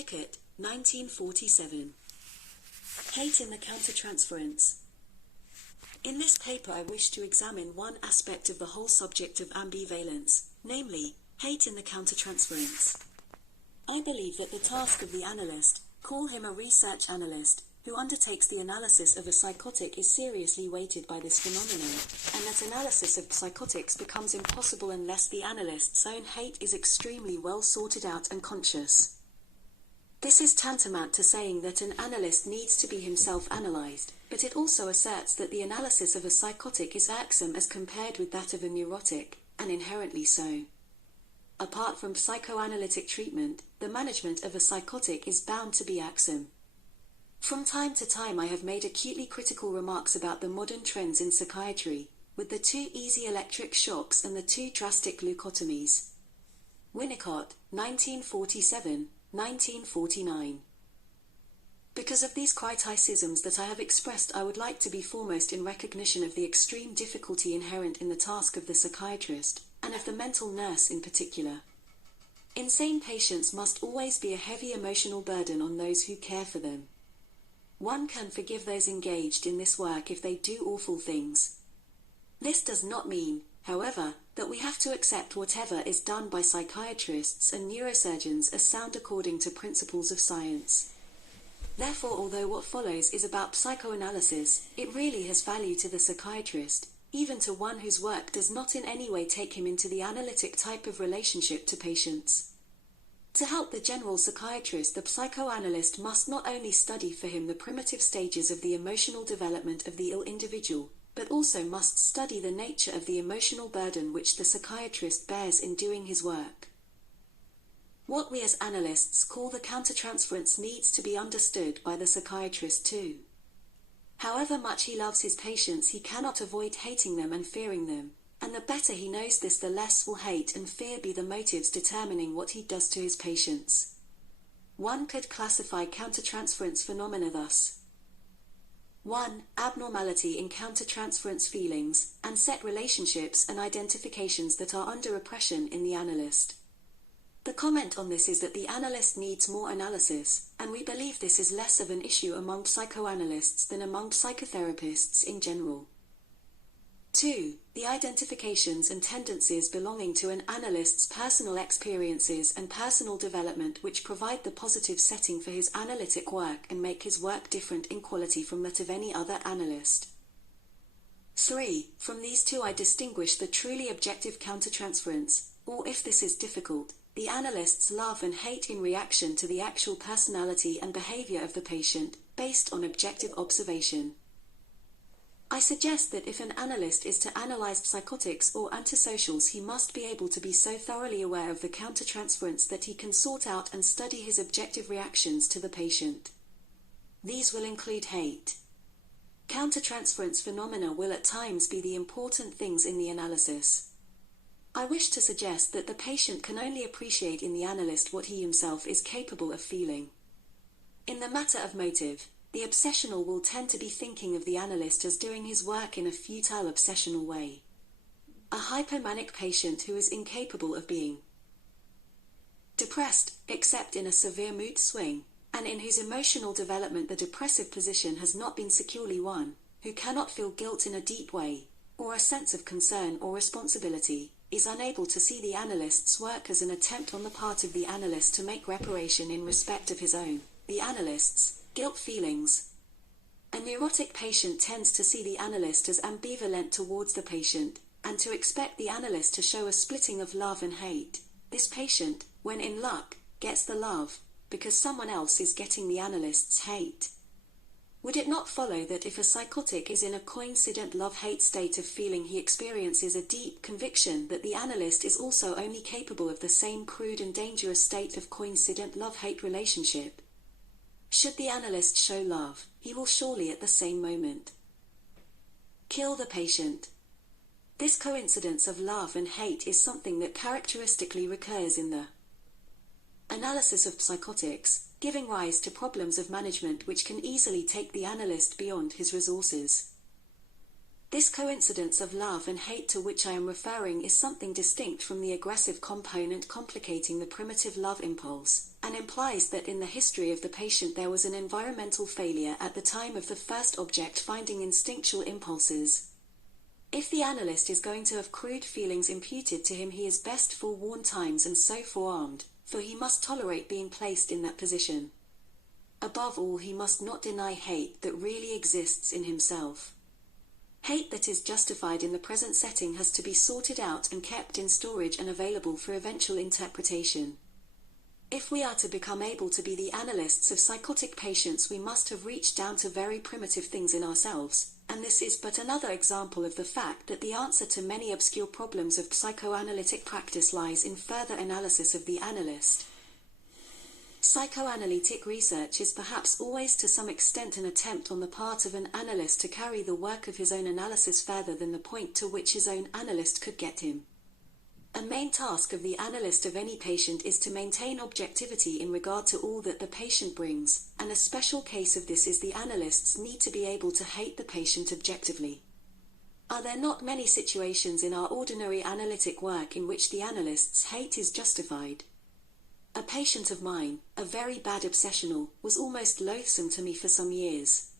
Winnicott, 1947. Hate in the countertransference. In this paper I wish to examine one aspect of the whole subject of ambivalence, namely, hate in the countertransference. I believe that the task of the analyst, call him a research analyst, who undertakes the analysis of a psychotic is seriously weighted by this phenomenon, and that analysis of psychotics becomes impossible unless the analyst's own hate is extremely well sorted out and conscious. This is tantamount to saying that an analyst needs to be himself analyzed, but it also asserts that the analysis of a psychotic is irksome as compared with that of a neurotic, and inherently so. Apart from psychoanalytic treatment, the management of a psychotic is bound to be irksome. From time to time I have made acutely critical remarks about the modern trends in psychiatry, with the two easy electric shocks and the two drastic leucotomies. Winnicott, 1947, 1949. Because of these criticisms that I have expressed, I would like to be foremost in recognition of the extreme difficulty inherent in the task of the psychiatrist, and of the mental nurse in particular. Insane patients must always be a heavy emotional burden on those who care for them. One can forgive those engaged in this work if they do awful things. This does not mean, however, that we have to accept whatever is done by psychiatrists and neurosurgeons as sound according to principles of science. Therefore, although what follows is about psychoanalysis, it really has value to the psychiatrist, even to one whose work does not in any way take him into the analytic type of relationship to patients. To help the general psychiatrist, the psychoanalyst must not only study for him the primitive stages of the emotional development of the ill individual, but also must study the nature of the emotional burden which the psychiatrist bears in doing his work. What we as analysts call the countertransference needs to be understood by the psychiatrist too. However much he loves his patients, he cannot avoid hating them and fearing them, and the better he knows this, the less will hate and fear be the motives determining what he does to his patients. One could classify countertransference phenomena thus. 1. Abnormality in countertransference feelings, and set relationships and identifications that are under oppression in the analyst. The comment on this is that the analyst needs more analysis, and we believe this is less of an issue among psychoanalysts than among psychotherapists in general. 2. The identifications and tendencies belonging to an analyst's personal experiences and personal development which provide the positive setting for his analytic work and make his work different in quality from that of any other analyst. 3. From these two I distinguish the truly objective countertransference, or if this is difficult, the analyst's love and hate in reaction to the actual personality and behavior of the patient, based on objective observation. I suggest that if an analyst is to analyze psychotics or antisocials, he must be able to be so thoroughly aware of the countertransference that he can sort out and study his objective reactions to the patient. These will include hate. Countertransference phenomena will at times be the important things in the analysis. I wish to suggest that the patient can only appreciate in the analyst what he himself is capable of feeling. In the matter of motive, the obsessional will tend to be thinking of the analyst as doing his work in a futile obsessional way. A hypomanic patient who is incapable of being depressed, except in a severe mood swing, and in whose emotional development the depressive position has not been securely won, who cannot feel guilt in a deep way, or a sense of concern or responsibility, is unable to see the analyst's work as an attempt on the part of the analyst to make reparation in respect of his own, the analyst's, guilt feelings. A neurotic patient tends to see the analyst as ambivalent towards the patient, and to expect the analyst to show a splitting of love and hate. This patient, when in luck, gets the love, because someone else is getting the analyst's hate. Would it not follow that if a psychotic is in a coincident love-hate state of feeling, he experiences a deep conviction that the analyst is also only capable of the same crude and dangerous state of coincident love-hate relationship? Should the analyst show love, he will surely at the same moment kill the patient. This coincidence of love and hate is something that characteristically recurs in the analysis of psychotics, giving rise to problems of management which can easily take the analyst beyond his resources. This coincidence of love and hate to which I am referring is something distinct from the aggressive component complicating the primitive love impulse, and implies that in the history of the patient there was an environmental failure at the time of the first object finding instinctual impulses. If the analyst is going to have crude feelings imputed to him, he is best forewarned times and so forearmed, for he must tolerate being placed in that position. Above all, he must not deny hate that really exists in himself. Hate that is justified in the present setting has to be sorted out and kept in storage and available for eventual interpretation. If we are to become able to be the analysts of psychotic patients, we must have reached down to very primitive things in ourselves, and this is but another example of the fact that the answer to many obscure problems of psychoanalytic practice lies in further analysis of the analyst. Psychoanalytic research is perhaps always to some extent an attempt on the part of an analyst to carry the work of his own analysis further than the point to which his own analyst could get him. A main task of the analyst of any patient is to maintain objectivity in regard to all that the patient brings, and a special case of this is the analyst's need to be able to hate the patient objectively. Are there not many situations in our ordinary analytic work in which the analyst's hate is justified? A patient of mine, a very bad obsessional, was almost loathsome to me for some years.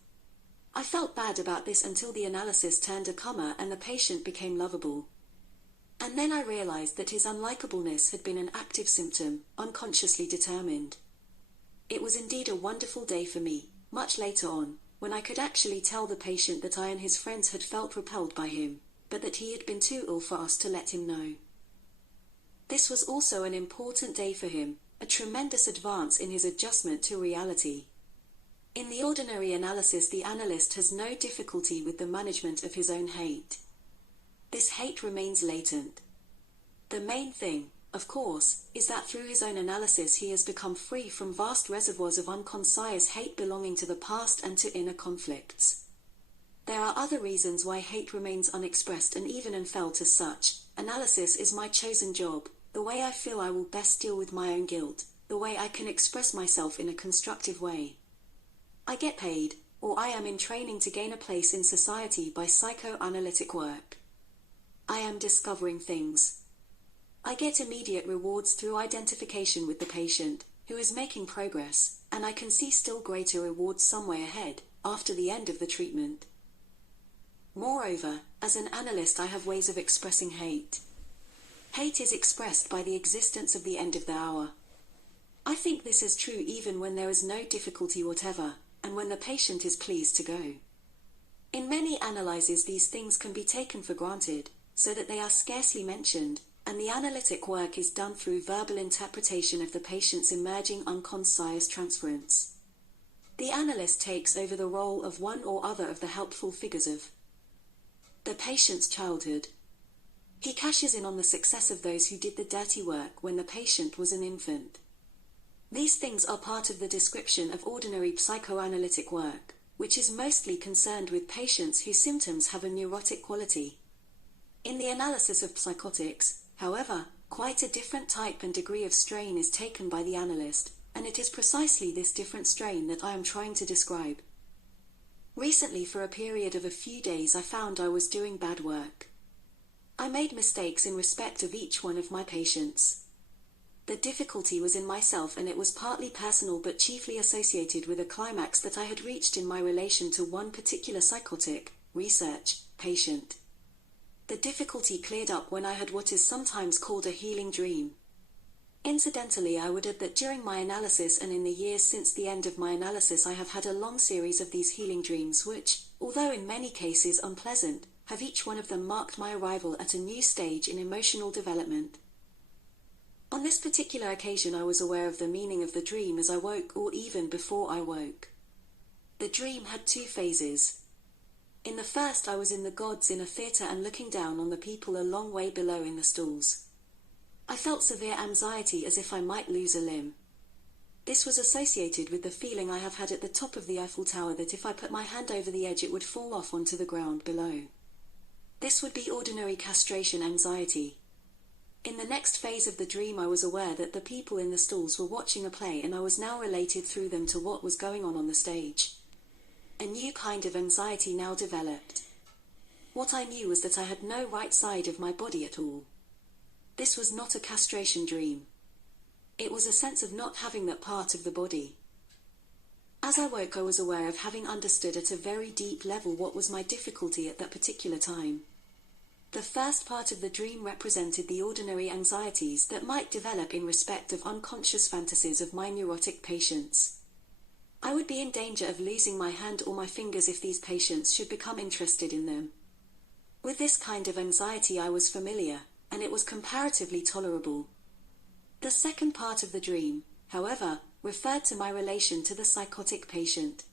I felt bad about this until the analysis turned a comma and the patient became lovable. And then I realized that his unlikableness had been an active symptom, unconsciously determined. It was indeed a wonderful day for me, much later on, when I could actually tell the patient that I and his friends had felt repelled by him, but that he had been too ill for us to let him know. This was also an important day for him, a tremendous advance in his adjustment to reality. In the ordinary analysis, the analyst has no difficulty with the management of his own hate. This hate remains latent. The main thing, of course, is that through his own analysis he has become free from vast reservoirs of unconscious hate belonging to the past and to inner conflicts. There are other reasons why hate remains unexpressed and even unfelt as such. Analysis is my chosen job, the way I feel I will best deal with my own guilt, the way I can express myself in a constructive way. I get paid, or I am in training to gain a place in society by psychoanalytic work. I am discovering things. I get immediate rewards through identification with the patient, who is making progress, and I can see still greater rewards some way ahead, after the end of the treatment. Moreover, as an analyst I have ways of expressing hate. Hate is expressed by the existence of the end of the hour. I think this is true even when there is no difficulty whatever, and when the patient is pleased to go. In many analyses these things can be taken for granted, so that they are scarcely mentioned, and the analytic work is done through verbal interpretation of the patient's emerging unconscious transference. The analyst takes over the role of one or other of the helpful figures of the patient's childhood. He cashes in on the success of those who did the dirty work when the patient was an infant. These things are part of the description of ordinary psychoanalytic work, which is mostly concerned with patients whose symptoms have a neurotic quality. In the analysis of psychotics, however, quite a different type and degree of strain is taken by the analyst, and it is precisely this different strain that I am trying to describe. Recently, for a period of a few days, I found I was doing bad work. I made mistakes in respect of each one of my patients. The difficulty was in myself, and it was partly personal but chiefly associated with a climax that I had reached in my relation to one particular psychotic research patient. The difficulty cleared up when I had what is sometimes called a healing dream. Incidentally, I would add that during my analysis and in the years since the end of my analysis I have had a long series of these healing dreams which, although in many cases unpleasant, have each one of them marked my arrival at a new stage in emotional development. On this particular occasion I was aware of the meaning of the dream as I woke or even before I woke. The dream had two phases. In the first I was in the gods in a theatre and looking down on the people a long way below in the stalls. I felt severe anxiety as if I might lose a limb. This was associated with the feeling I have had at the top of the Eiffel Tower that if I put my hand over the edge it would fall off onto the ground below. This would be ordinary castration anxiety. In the next phase of the dream I was aware that the people in the stalls were watching a play and I was now related through them to what was going on the stage. A new kind of anxiety now developed. What I knew was that I had no right side of my body at all. This was not a castration dream. It was a sense of not having that part of the body. As I woke, I was aware of having understood at a very deep level what was my difficulty at that particular time. The first part of the dream represented the ordinary anxieties that might develop in respect of unconscious fantasies of my neurotic patients. I would be in danger of losing my hand or my fingers if these patients should become interested in them. With this kind of anxiety I was familiar, and it was comparatively tolerable. The second part of the dream, however, referred to my relation to the psychotic patient.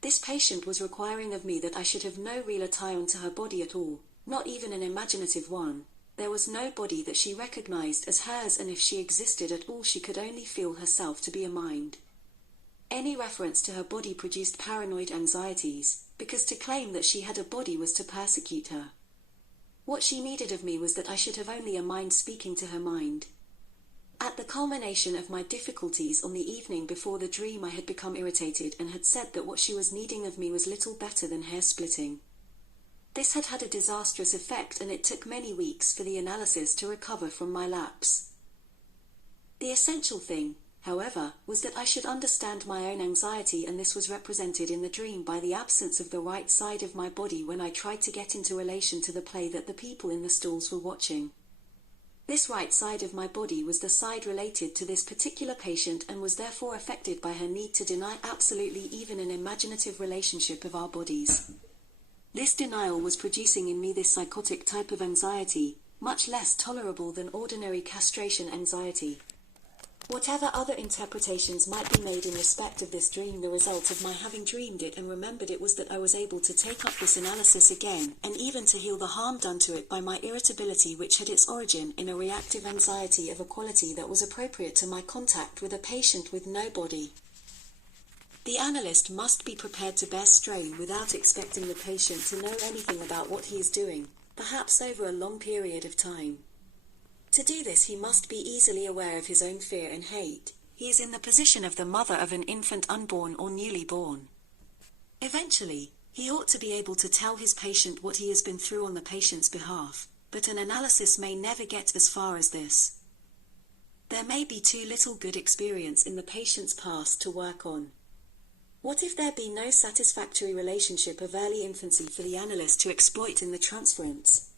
This patient was requiring of me that I should have no real tie-on to her body at all, not even an imaginative one. There was no body that she recognized as hers, and if she existed at all she could only feel herself to be a mind. Any reference to her body produced paranoid anxieties, because to claim that she had a body was to persecute her. What she needed of me was that I should have only a mind speaking to her mind. At the culmination of my difficulties on the evening before the dream, I had become irritated and had said that what she was needing of me was little better than hair splitting. This had had a disastrous effect, and it took many weeks for the analysis to recover from my lapse. The essential thing, however, was that I should understand my own anxiety, and this was represented in the dream by the absence of the right side of my body when I tried to get into relation to the play that the people in the stalls were watching. This right side of my body was the side related to this particular patient, and was therefore affected by her need to deny absolutely even an imaginative relationship of our bodies. This denial was producing in me this psychotic type of anxiety, much less tolerable than ordinary castration anxiety. Whatever other interpretations might be made in respect of this dream, the result of my having dreamed it and remembered it was that I was able to take up this analysis again, and even to heal the harm done to it by my irritability, which had its origin in a reactive anxiety of a quality that was appropriate to my contact with a patient with no body. The analyst must be prepared to bear strain without expecting the patient to know anything about what he is doing, perhaps over a long period of time. To do this, he must be easily aware of his own fear and hate. He is in the position of the mother of an infant unborn or newly born. Eventually, he ought to be able to tell his patient what he has been through on the patient's behalf, but an analysis may never get as far as this. There may be too little good experience in the patient's past to work on. What if there be no satisfactory relationship of early infancy for the analyst to exploit in the transference?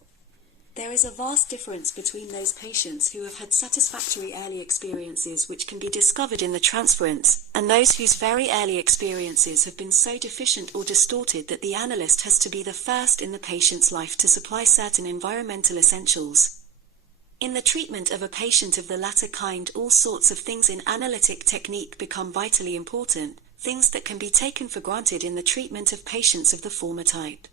There is a vast difference between those patients who have had satisfactory early experiences which can be discovered in the transference, and those whose very early experiences have been so deficient or distorted that the analyst has to be the first in the patient's life to supply certain environmental essentials. In the treatment of a patient of the latter kind, all sorts of things in analytic technique become vitally important, things that can be taken for granted in the treatment of patients of the former type.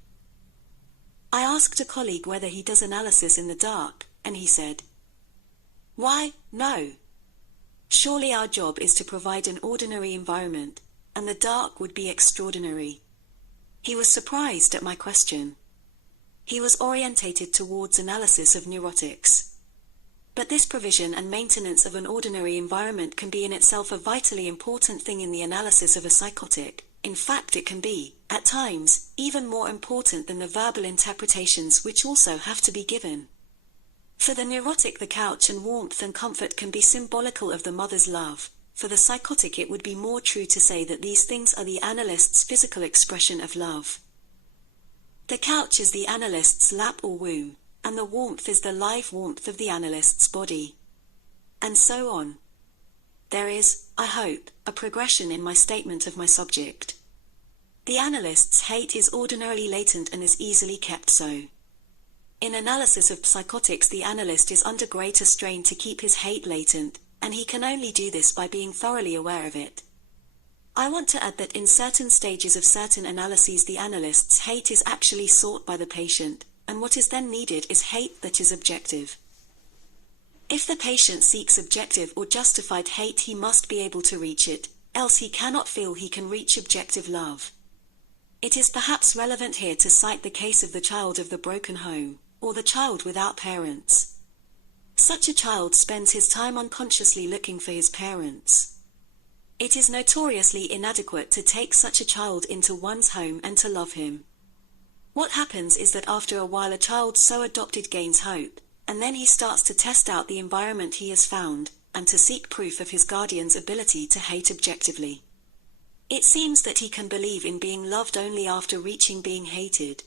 I asked a colleague whether he does analysis in the dark, and he said, "Why, no. Surely our job is to provide an ordinary environment, and the dark would be extraordinary." He was surprised at my question. He was orientated towards analysis of neurotics. But this provision and maintenance of an ordinary environment can be in itself a vitally important thing in the analysis of a psychotic. In fact, it can be, at times, even more important than the verbal interpretations which also have to be given. For the neurotic, the couch and warmth and comfort can be symbolical of the mother's love. For the psychotic, it would be more true to say that these things are the analyst's physical expression of love. The couch is the analyst's lap or womb, and the warmth is the live warmth of the analyst's body. And so on. There is, I hope, a progression in my statement of my subject. The analyst's hate is ordinarily latent and is easily kept so. In analysis of psychotics, the analyst is under greater strain to keep his hate latent, and he can only do this by being thoroughly aware of it. I want to add that in certain stages of certain analyses, the analyst's hate is actually sought by the patient, and what is then needed is hate that is objective. If the patient seeks objective or justified hate, he must be able to reach it, else he cannot feel he can reach objective love. It is perhaps relevant here to cite the case of the child of the broken home, or the child without parents. Such a child spends his time unconsciously looking for his parents. It is notoriously inadequate to take such a child into one's home and to love him. What happens is that after a while a child so adopted gains hope, and then he starts to test out the environment he has found, and to seek proof of his guardian's ability to hate objectively. It seems that he can believe in being loved only after reaching being hated.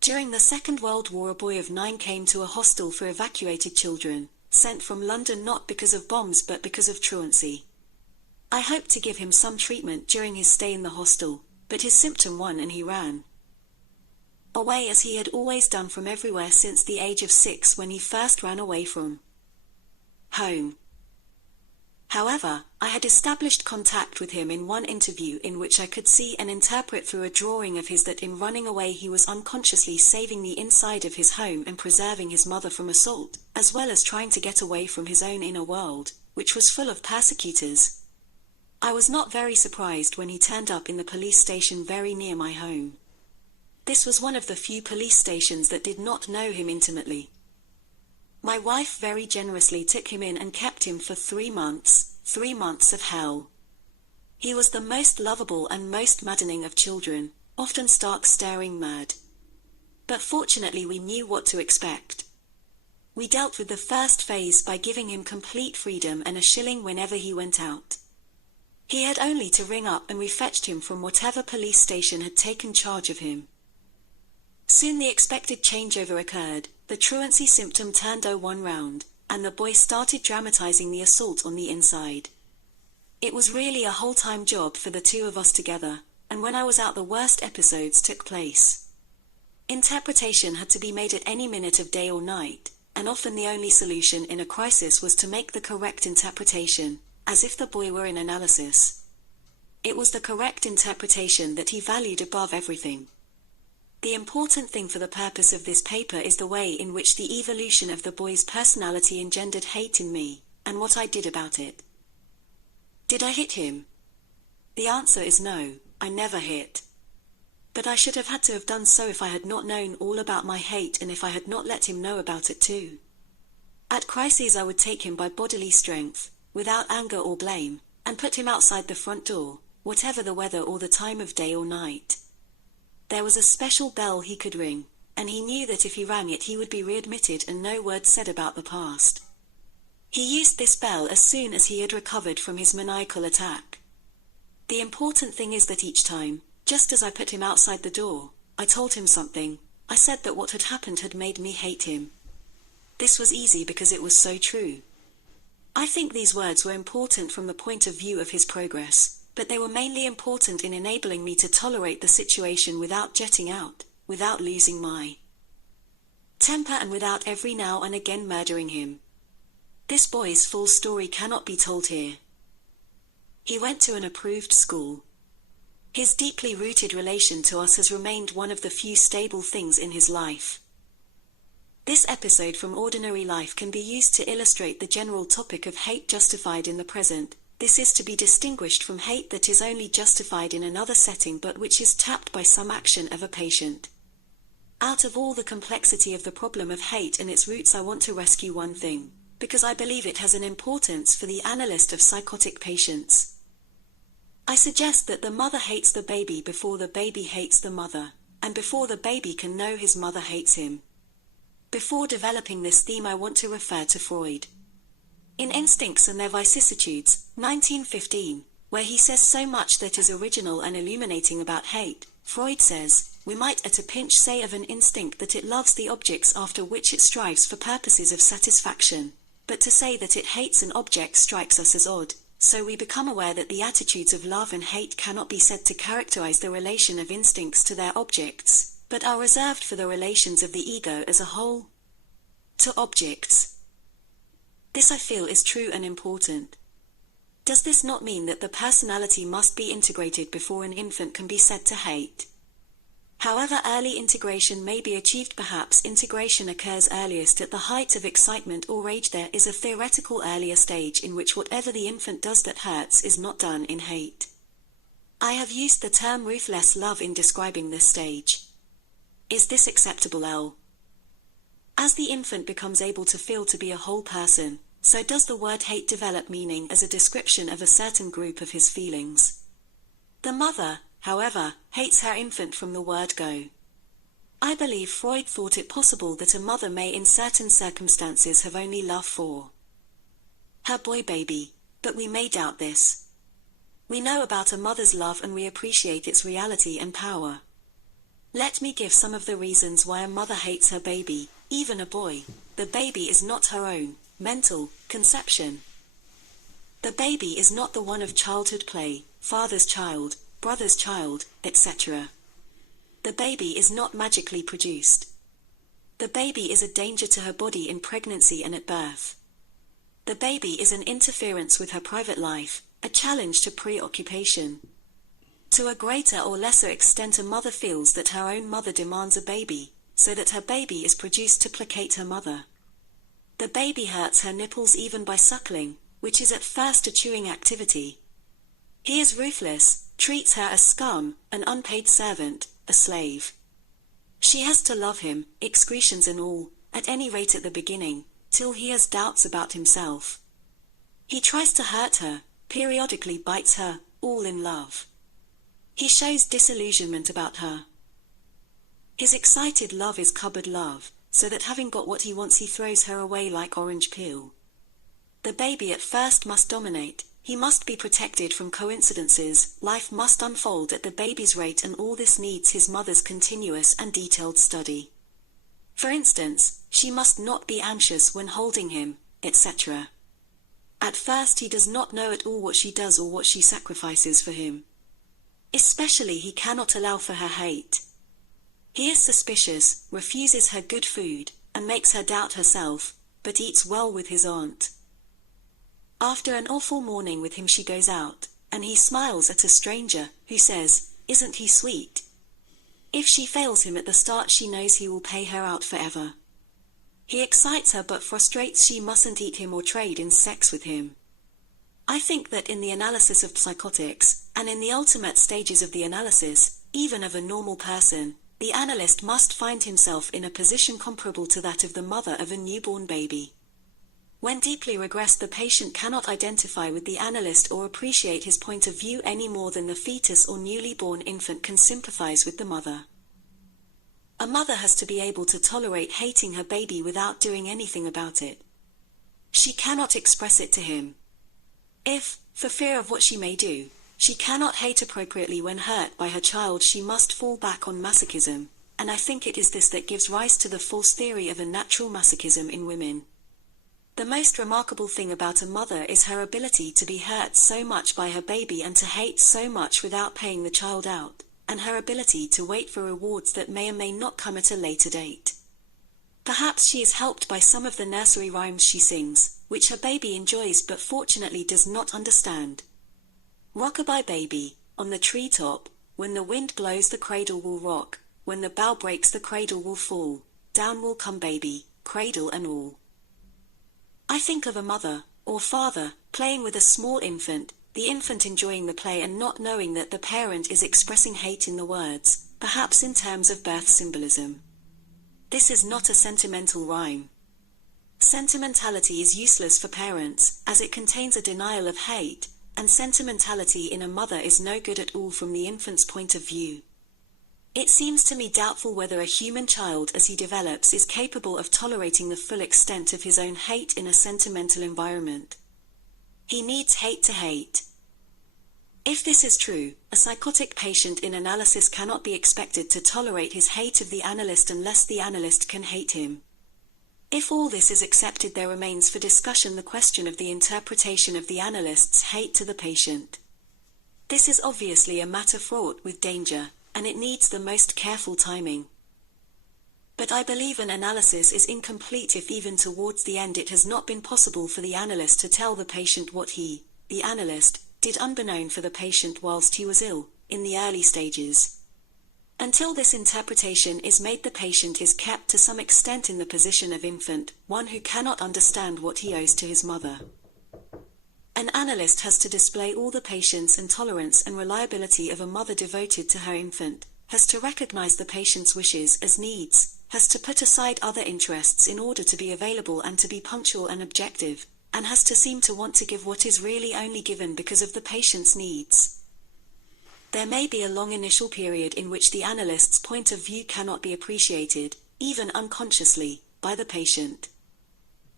During the Second World War, a boy of 9 came to a hostel for evacuated children, sent from London not because of bombs but because of truancy. I hoped to give him some treatment during his stay in the hostel, but his symptom won and he ran away, as he had always done from everywhere since the age of 6, when he first ran away from home. However, I had established contact with him in one interview in which I could see and interpret through a drawing of his that in running away he was unconsciously saving the inside of his home and preserving his mother from assault, as well as trying to get away from his own inner world, which was full of persecutors. I was not very surprised when he turned up in the police station very near my home. This was one of the few police stations that did not know him intimately. My wife very generously took him in and kept him for 3 months, 3 months of hell. He was the most lovable and most maddening of children, often stark staring mad. But fortunately we knew what to expect. We dealt with the first phase by giving him complete freedom and a shilling whenever he went out. He had only to ring up and we fetched him from whatever police station had taken charge of him. Soon the expected changeover occurred. The truancy symptom turned 01 round, and the boy started dramatizing the assault on the inside. It was really a whole-time job for the two of us together, and when I was out the worst episodes took place. Interpretation had to be made at any minute of day or night, and often the only solution in a crisis was to make the correct interpretation, as if the boy were in analysis. It was the correct interpretation that he valued above everything. The important thing for the purpose of this paper is the way in which the evolution of the boy's personality engendered hate in me, and what I did about it. Did I hit him? The answer is no, I never hit. But I should have had to have done so if I had not known all about my hate and if I had not let him know about it too. At crises I would take him by bodily strength, without anger or blame, and put him outside the front door, whatever the weather or the time of day or night. There was a special bell he could ring, and he knew that if he rang it he would be readmitted and no word said about the past. He used this bell as soon as he had recovered from his maniacal attack. The important thing is that each time, just as I put him outside the door, I told him something. I said that what had happened had made me hate him. This was easy because it was so true. I think these words were important from the point of view of his progress, but they were mainly important in enabling me to tolerate the situation without jetting out, without losing my temper and without every now and again murdering him. This boy's full story cannot be told here. He went to an approved school. His deeply rooted relation to us has remained one of the few stable things in his life. This episode from ordinary life can be used to illustrate the general topic of hate justified in the present. This is to be distinguished from hate that is only justified in another setting but which is tapped by some action of a patient. Out of all the complexity of the problem of hate and its roots I want to rescue one thing, because I believe it has an importance for the analyst of psychotic patients. I suggest that the mother hates the baby before the baby hates the mother, and before the baby can know his mother hates him. Before developing this theme I want to refer to Freud. In Instincts and Their Vicissitudes, 1915, where he says so much that is original and illuminating about hate, Freud says, we might at a pinch say of an instinct that it loves the objects after which it strives for purposes of satisfaction, but to say that it hates an object strikes us as odd, so we become aware that the attitudes of love and hate cannot be said to characterize the relation of instincts to their objects, but are reserved for the relations of the ego as a whole to objects. This I feel is true and important. Does this not mean that the personality must be integrated before an infant can be said to hate? However early integration may be achieved, perhaps integration occurs earliest at the height of excitement or rage. There is a theoretical earlier stage in which whatever the infant does that hurts is not done in hate. I have used the term ruthless love in describing this stage. Is this acceptable, L? As the infant becomes able to feel to be a whole person, so does the word hate develop meaning as a description of a certain group of his feelings. The mother, however, hates her infant from the word go. I believe Freud thought it possible that a mother may in certain circumstances have only love for her boy baby, but we may doubt this. We know about a mother's love and we appreciate its reality and power. Let me give some of the reasons why a mother hates her baby, even a boy. The baby is not her own. Mental conception. The baby is not the one of childhood play, father's child, brother's child, etc. The baby is not magically produced. The baby is a danger to her body in pregnancy and at birth. The baby is an interference with her private life, a challenge to preoccupation. To a greater or lesser extent, a mother feels that her own mother demands a baby, so that her baby is produced to placate her mother. The baby hurts her nipples even by suckling, which is at first a chewing activity. He is ruthless, treats her as scum, an unpaid servant, a slave. She has to love him, excretions and all, at any rate at the beginning, till he has doubts about himself. He tries to hurt her, periodically bites her, all in love. He shows disillusionment about her. His excited love is cupboard love, so that having got what he wants he throws her away like orange peel. The baby at first must dominate, he must be protected from coincidences, life must unfold at the baby's rate, and all this needs his mother's continuous and detailed study. For instance, she must not be anxious when holding him, etc. At first he does not know at all what she does or what she sacrifices for him. Especially he cannot allow for her hate. He is suspicious, refuses her good food, and makes her doubt herself, but eats well with his aunt. After an awful morning with him she goes out, and he smiles at a stranger, who says, "Isn't he sweet?" If she fails him at the start she knows he will pay her out forever. He excites her but frustrates, she mustn't eat him or trade in sex with him. I think that in the analysis of psychotics, and in the ultimate stages of the analysis, even of a normal person, the analyst must find himself in a position comparable to that of the mother of a newborn baby. When deeply regressed, the patient cannot identify with the analyst or appreciate his point of view any more than the fetus or newly born infant can sympathize with the mother. A mother has to be able to tolerate hating her baby without doing anything about it. She cannot express it to him. If, for fear of what she may do, she cannot hate appropriately when hurt by her child, she must fall back on masochism, and I think it is this that gives rise to the false theory of a natural masochism in women. The most remarkable thing about a mother is her ability to be hurt so much by her baby and to hate so much without paying the child out, and her ability to wait for rewards that may or may not come at a later date. Perhaps she is helped by some of the nursery rhymes she sings, which her baby enjoys but fortunately does not understand. Rock-a-bye baby, on the treetop, when the wind blows the cradle will rock, when the bough breaks the cradle will fall, down will come baby, cradle and all. I think of a mother, or father, playing with a small infant, the infant enjoying the play and not knowing that the parent is expressing hate in the words, perhaps in terms of birth symbolism. This is not a sentimental rhyme. Sentimentality is useless for parents, as it contains a denial of hate, and sentimentality in a mother is no good at all from the infant's point of view. It seems to me doubtful whether a human child as he develops is capable of tolerating the full extent of his own hate in a sentimental environment. He needs hate to hate. If this is true, a psychotic patient in analysis cannot be expected to tolerate his hate of the analyst unless the analyst can hate him. If all this is accepted, there remains for discussion the question of the interpretation of the analyst's hate to the patient. This is obviously a matter fraught with danger, and it needs the most careful timing. But I believe an analysis is incomplete if even towards the end it has not been possible for the analyst to tell the patient what he, the analyst, did unbeknown for the patient whilst he was ill, in the early stages. Until this interpretation is made, the patient is kept to some extent in the position of infant, one who cannot understand what he owes to his mother. An analyst has to display all the patience and tolerance and reliability of a mother devoted to her infant, has to recognize the patient's wishes as needs, has to put aside other interests in order to be available and to be punctual and objective, and has to seem to want to give what is really only given because of the patient's needs. There may be a long initial period in which the analyst's point of view cannot be appreciated, even unconsciously, by the patient.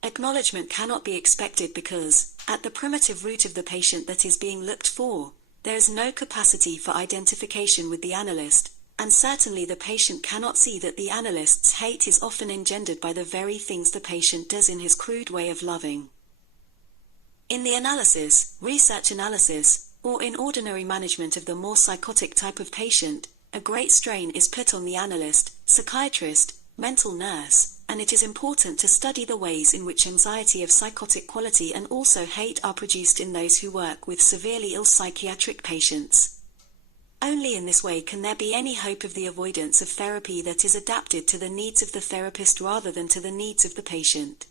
Acknowledgement cannot be expected because, at the primitive root of the patient that is being looked for, there is no capacity for identification with the analyst, and certainly the patient cannot see that the analyst's hate is often engendered by the very things the patient does in his crude way of loving. In the analysis, research analysis, or in ordinary management of the more psychotic type of patient, a great strain is put on the analyst, psychiatrist, mental nurse, and it is important to study the ways in which anxiety of psychotic quality and also hate are produced in those who work with severely ill psychiatric patients. Only in this way can there be any hope of the avoidance of therapy that is adapted to the needs of the therapist rather than to the needs of the patient.